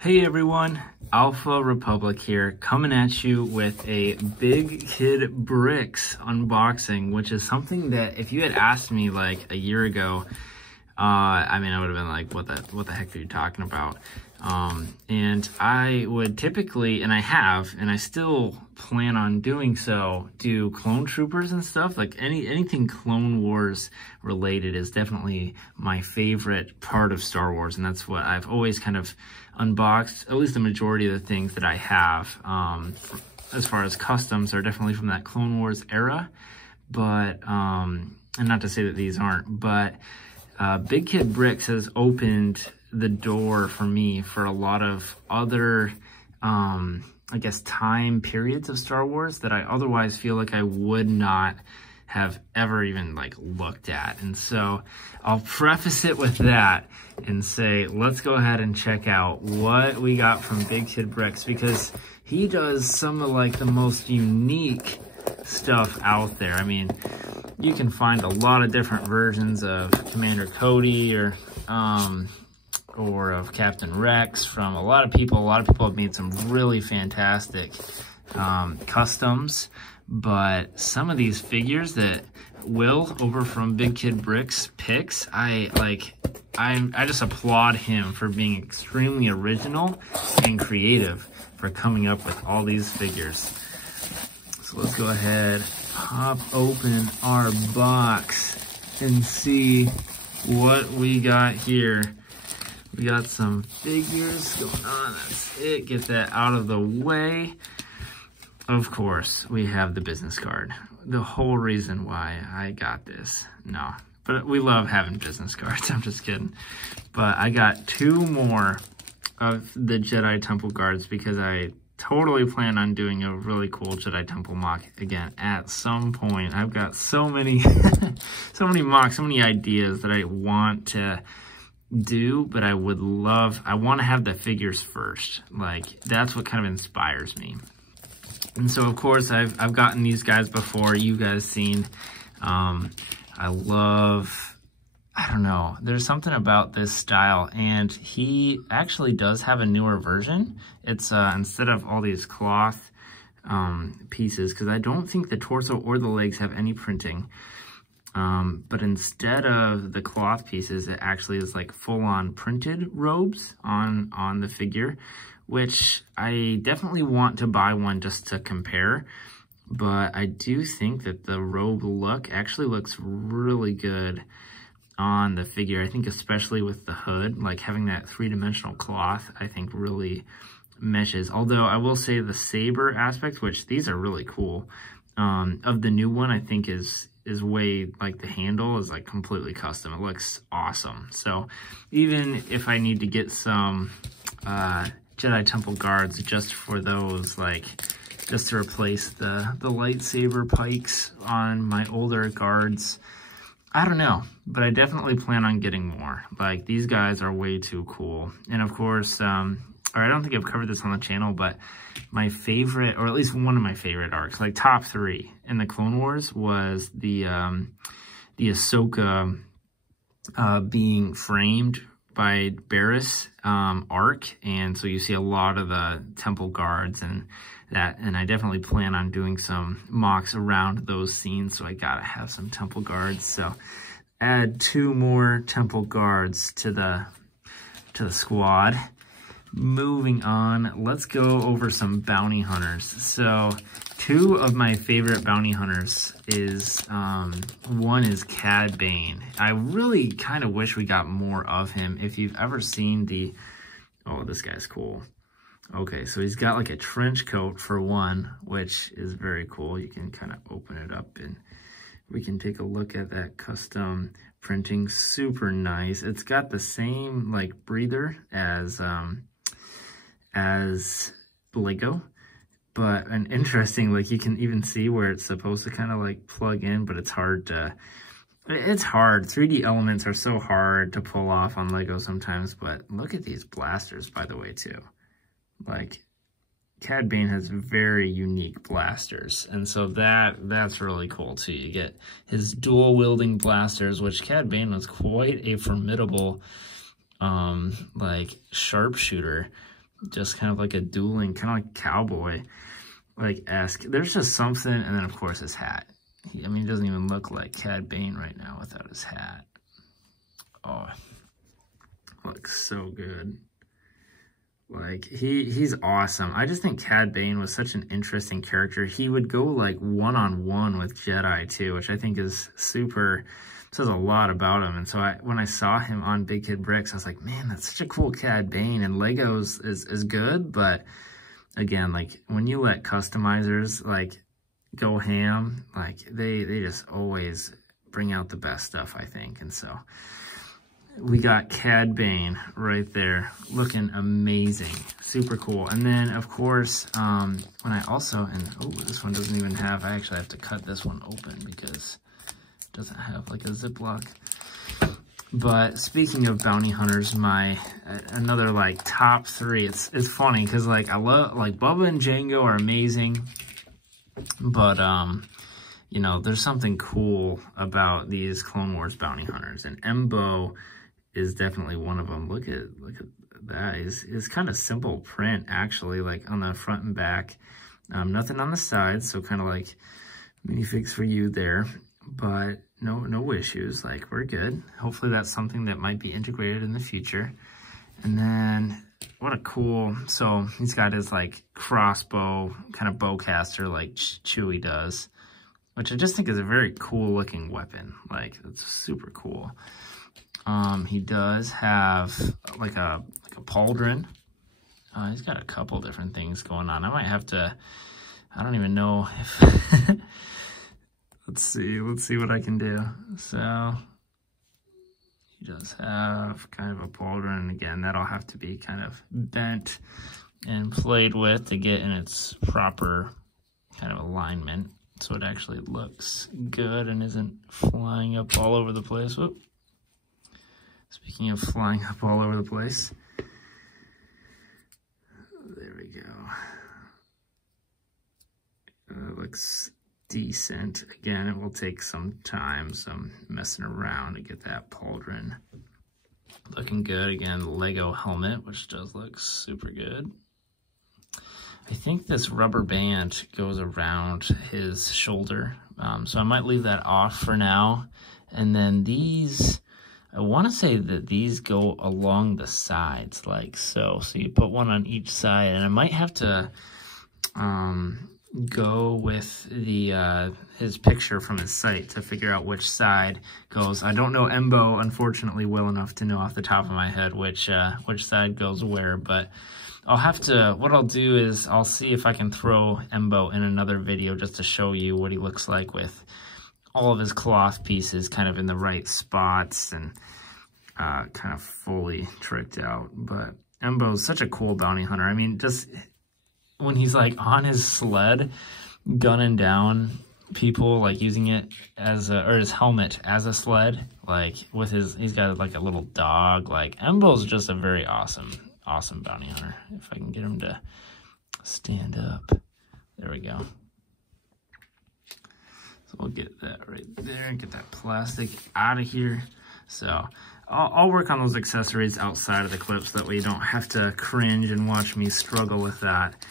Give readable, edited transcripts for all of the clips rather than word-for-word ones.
Hey everyone, Alpha Republic here, coming at you with a BigKidBrix unboxing, which is something that if you had asked me like a year ago, I would have been like, what the heck are you talking about? And I would typically, and I still plan on doing so, do clone troopers and stuff. Like anything Clone Wars related is definitely my favorite part of Star Wars, and that's what I've always kind of unboxed. At least the majority of the things that I have, as far as customs, are definitely from that Clone Wars era. But and not to say that these aren't, but BigKidBrix has opened the door for me for a lot of other, I guess, time periods of Star Wars that I otherwise feel like I would not have ever even like looked at. And so I'll preface it with that and say, let's go ahead and check out what we got from BigKidBrix, because he does some of like the most unique stuff out there. I mean, you can find a lot of different versions of Commander Cody or of Captain Rex from a lot of people. A lot of people have made some really fantastic customs, but some of these figures that Will over from BigKidBrix picks, I just applaud him for being extremely original and creative for coming up with all these figures. So let's go ahead, pop open our box and see what we got here. We got some figures going on, that's it, get that out of the way. Of course, we have the business card. The whole reason why I got this. No, but we love having business cards, I'm just kidding. But I got two more of the Jedi Temple Guards because I totally plan on doing a really cool Jedi Temple mock again at some point. I've got so many, so many mocks, so many ideas that I want to do, but I want to have the figures first. Like, that's what kind of inspires me. And so, of course, I've gotten these guys before. You guys seen. I don't know. There's something about this style, and he actually does have a newer version. It's instead of all these cloth pieces, because I don't think the torso or the legs have any printing. But instead of the cloth pieces, it actually is like full-on printed robes on the figure, which I definitely want to buy one just to compare. But I do think that the robe look actually looks really good on the figure. I think especially with the hood, like having that three-dimensional cloth, I think really meshes. Although I will say the saber aspect, which these are really cool, of the new one, I think is way, like, the handle is like completely custom. It looks awesome. So even if I need to get some Jedi Temple Guards just for those, like just to replace the lightsaber pikes on my older guards, I don't know, but I definitely plan on getting more. Like, these guys are way too cool. And of course, or I don't think I've covered this on the channel, but my favorite, or at least one of my favorite arcs, like top 3 in the Clone Wars, was the Ahsoka being framed by Barriss arc. And so you see a lot of the Temple Guards and that, and I definitely plan on doing some mocks around those scenes, so I gotta have some Temple Guards. So add 2 more Temple Guards to the squad. Moving on, let's go over some bounty hunters. So 2 of my favorite bounty hunters is, one is Cad Bane. I really kind of wish we got more of him. If you've ever seen oh, this guy's cool. Okay, so he's got like a trench coat for one, which is very cool. You can kind of open it up and we can take a look at that custom printing. Super nice. It's got the same like breather as Lego, but an interesting, like, you can even see where it's supposed to kind of like plug in, but it's hard. 3D elements are so hard to pull off on Lego sometimes. But look at these blasters, by the way, too. Like, Cad Bane has very unique blasters, and so that's really cool too. You get his dual wielding blasters, which Cad Bane was quite a formidable like sharpshooter just kind of like a dueling, kind of like cowboy, like esque. There's just something, and then of course his hat. I mean, he doesn't even look like Cad Bane right now without his hat. Oh, looks so good. Like, he's awesome. I just think Cad Bane was such an interesting character. He would go, like, one-on-one with Jedi, too, which I think is super, says a lot about him. And so when I saw him on BigKidBrix, I was like, man, that's such a cool Cad Bane. And Legos is good, but, again, like, when you let customizers, like, go ham, like, they just always bring out the best stuff, I think. And so we got Cad Bane right there, looking amazing, super cool. And then, of course, when I also, and oh, this one doesn't even have, I actually have to cut this one open because it doesn't have like a Ziploc. But speaking of bounty hunters, another like top 3, it's funny because like I love, like Bubba and Django are amazing, but you know, there's something cool about these Clone Wars bounty hunters, and Embo is definitely one of them. Look at that. It's kind of simple print, actually, like on the front and back. Nothing on the sides, so kind of like minifigs for you there, but no issues. Like, we're good. Hopefully that's something that might be integrated in the future. And then what a cool, so he's got his like crossbow, kind of bowcaster like Chewie does, which I just think is a very cool looking weapon. Like, it's super cool. He does have like a pauldron. He's got a couple different things going on. I might have to, I don't even know if, let's see what I can do. So he does have kind of a pauldron. Again, that'll have to be kind of bent and played with to get in its proper kind of alignment, so it actually looks good and isn't flying up all over the place. Whoop. Speaking of flying up all over the place, there we go. It looks decent. Again, it will take some time, some messing around to get that pauldron looking good. Again, Lego helmet, which does look super good. I think this rubber band goes around his shoulder, so I might leave that off for now. And then these, I want to say that these go along the sides like so. So you put one on each side, and I might have to go with the his picture from his site to figure out which side goes. I don't know Embo, unfortunately, well enough to know off the top of my head which side goes where, but I'll have to, what I'll do is I'll see if I can throw Embo in another video just to show you what he looks like with all of his cloth pieces kind of in the right spots and kind of fully tricked out. But Embo's such a cool bounty hunter. I mean, just when he's like on his sled gunning down people, like using it as a, or his helmet as a sled, like with his, he's got like a little dog. Like, Embo's just a very awesome bounty hunter. If I can get him to stand up. There we go. So we'll get that right there and get that plastic out of here. So I'll work on those accessories outside of the clips, that way you don't have to cringe and watch me struggle with that.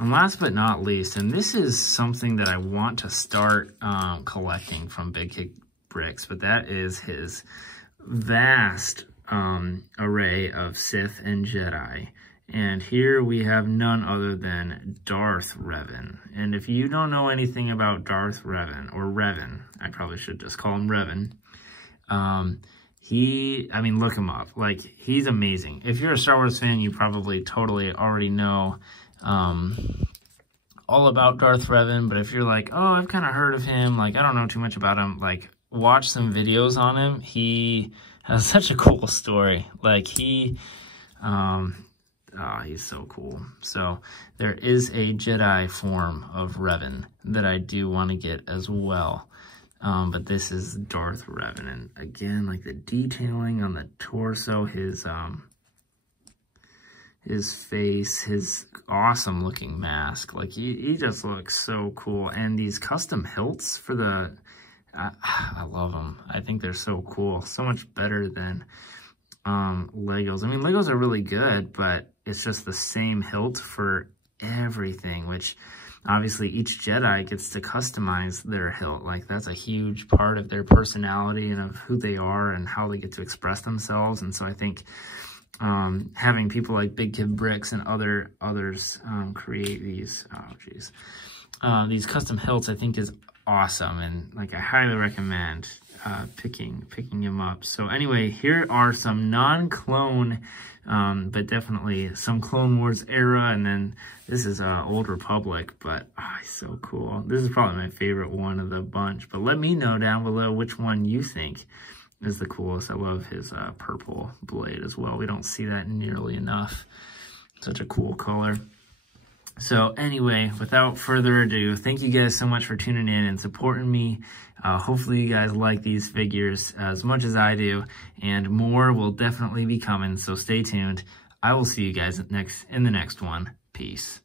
And last but not least, and this is something that I want to start collecting from BigKidBrix, but that is his vast array of Sith and Jedi. And here we have none other than Darth Revan. And if you don't know anything about Darth Revan, or Revan, I probably should just call him Revan. I mean, look him up. Like, he's amazing. If you're a Star Wars fan, you probably totally already know all about Darth Revan. But if you're like, oh, I've kind of heard of him, like, I don't know too much about him, like, watch some videos on him. He has such a cool story. Like, he's so cool. So there is a Jedi form of Revan that I do want to get as well. But this is Darth Revan. And again, like the detailing on the torso, his face, his awesome looking mask. Like, he just looks so cool. And these custom hilts for the, I love them. I think they're so cool. So much better than Legos. I mean, Legos are really good, but it's just the same hilt for everything, which obviously each Jedi gets to customize their hilt. Like, that's a huge part of their personality and of who they are and how they get to express themselves. And so I think having people like BigKidBrix and others create these, these custom hilts, I think is awesome. And like, I highly recommend picking them up. So anyway, here are some non-clone, but definitely some Clone Wars era, and then this is Old Republic, but it's so cool. This is probably my favorite one of the bunch, but let me know down below which one you think is the coolest. I love his purple blade as well. We don't see that nearly enough. Such a cool color. So anyway, without further ado, thank you guys so much for tuning in and supporting me. Hopefully you guys like these figures as much as I do, and more will definitely be coming, so stay tuned. I will see you guys in the next one. Peace.